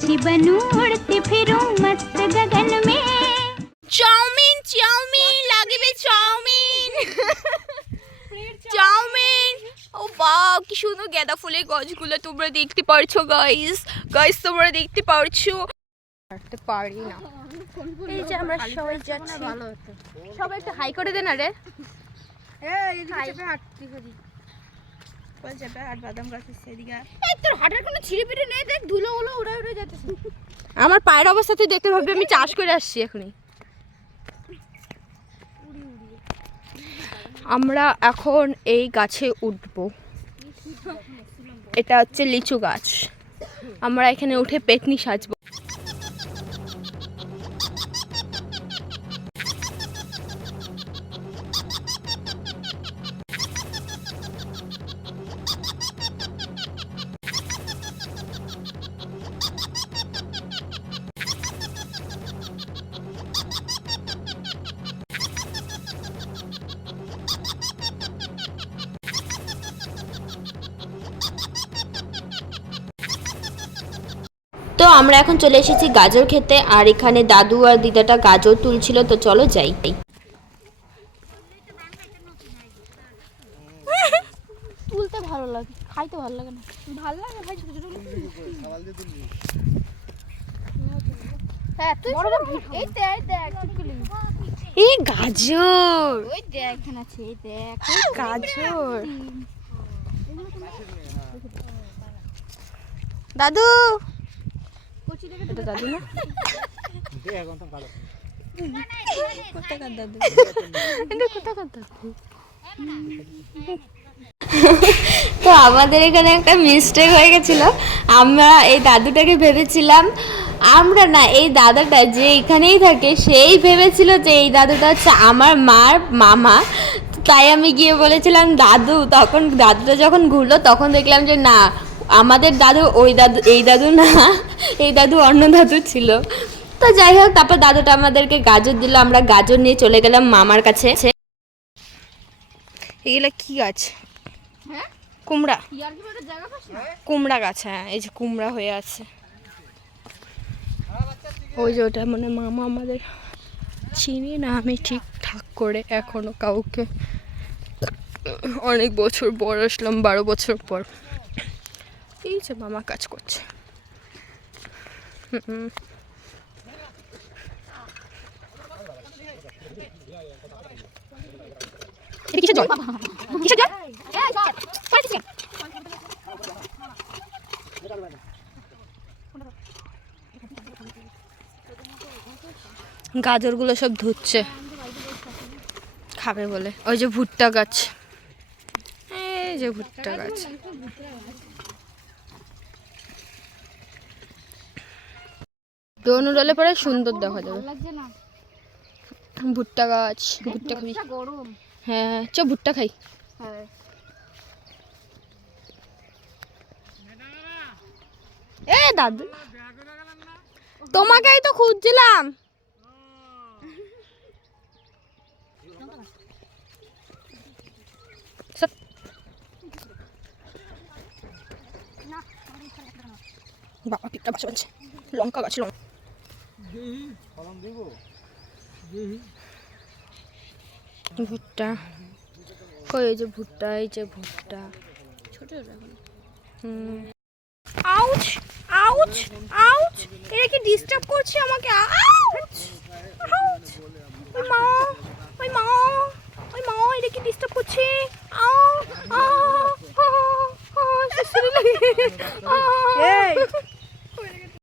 पक्षी बनूं उड़ती फिरूं मस्त गगन में। চাউমিন চাউমিন লাগবে চাউমিন চাউমিন। ও বাহ কি সুন্দর গাঁদা ফুলের গাছগুলো তোমরা দেখতে পারছো গাইস। গাইস তোমরা দেখতে পারছো। হাঁটতে পারি না। এই যে আমরা সবাই যাচ্ছি। ভালো হতো সবাই একটু হাই করে দে না রে। এই এদিকে চেপে হাঁটতি হরি বল চেপে হাঁট বাদাম গাছের সেদিকে। এই তোর হাঁটার কোনো ছিঁড়ে পিড়ে নেই দেখ ধুলোগুলো উড়ে উড়ে যাচ্ছে। আমার পায়ের অবস্থা তুই দেখতে ভাববি আমি চাষ করে আসছি এখনই। আমরা এখন এই গাছে উঠব। এটা হচ্ছে লিচু গাছ। আমরা এখানে উঠে পেতনি সাজবো। তো আমরা এখন চলে এসেছি গাজর খেতে, আর এখানে দাদু আর দিদাটা গাজর তুলছিল। তো চলো যাই। তুলতে ভালো লাগে, খাইতে ভালো লাগে না। ভালো লাগে ভাই ছোট ছোট। হ্যাঁ তুই এই দেখ এই গাজর। ওই দেখ এখানে আছে, এই দেখ গাজর। দাদু এটা দাদু না? কোথাকার দাদু? এটা কোথাকার দাদু? তো আমাদের এখানে একটা মিস্টেক হয়ে গেছিল। আমরা এই দাদুটাকে ভেবেছিলাম, আমরা না এই দাদাটা যে এখানেই থাকে সেই ভেবেছিল যে এই দাদুটা হচ্ছে আমার মার মামা। তাই আমি গিয়ে বলেছিলাম দাদু। তখন দাদুটা যখন ঘুরলো তখন দেখলাম যে না, আমাদের দাদু ওই দাদু, এই দাদু না, এই দাদু অন্য দাদু ছিল। তো যাই হোক, তারপর দাদুটা আমাদেরকে গাজর দিল। আমরা গাজর নিয়ে চলে গেলাম মামার কাছে। এগুলা কি গাছ? কুমড়া। কুমড়া গাছ। হ্যাঁ এই যে কুমড়া হয়ে আছে। ওই যে ওটা মানে মামা আমাদের চিনি না আমি ঠিকঠাক করে এখনো কাউকে। অনেক বছর পর আসলাম, 12 বছর পর। এই যে মামা কাজ করছে। কিসের জল? কিসের জল? গাজরগুলো সব ধুচ্ছে খাবে বলে। ওই যে ভুট্টা গাছ, এই যে ভুট্টা গাছ। দোনো ডলে পরে সুন্দর দেখা যাবে। ভুট্টা গাছ, ভুট্টা খাবি? হ্যাঁ চ ভুট্টা খাই। এ দাদু তোমাকেই তো খুঁজছিলাম। বাবা পিঠটা বাসা বানছে। লঙ্কা গাছ, লঙ্কা। ভুট্টা কই? এই যে ভুট্টা, এই যে ভুট্টা ছোট এখন। আউচ আউচ আউচ, এরা কি ডিস্টার্ব করছে আমাকে? Ouch ouch. ওই মা, ওই মা, ওই মা, এরা কি ডিস্টার্ব করছে? আউ আউ আউ আউ।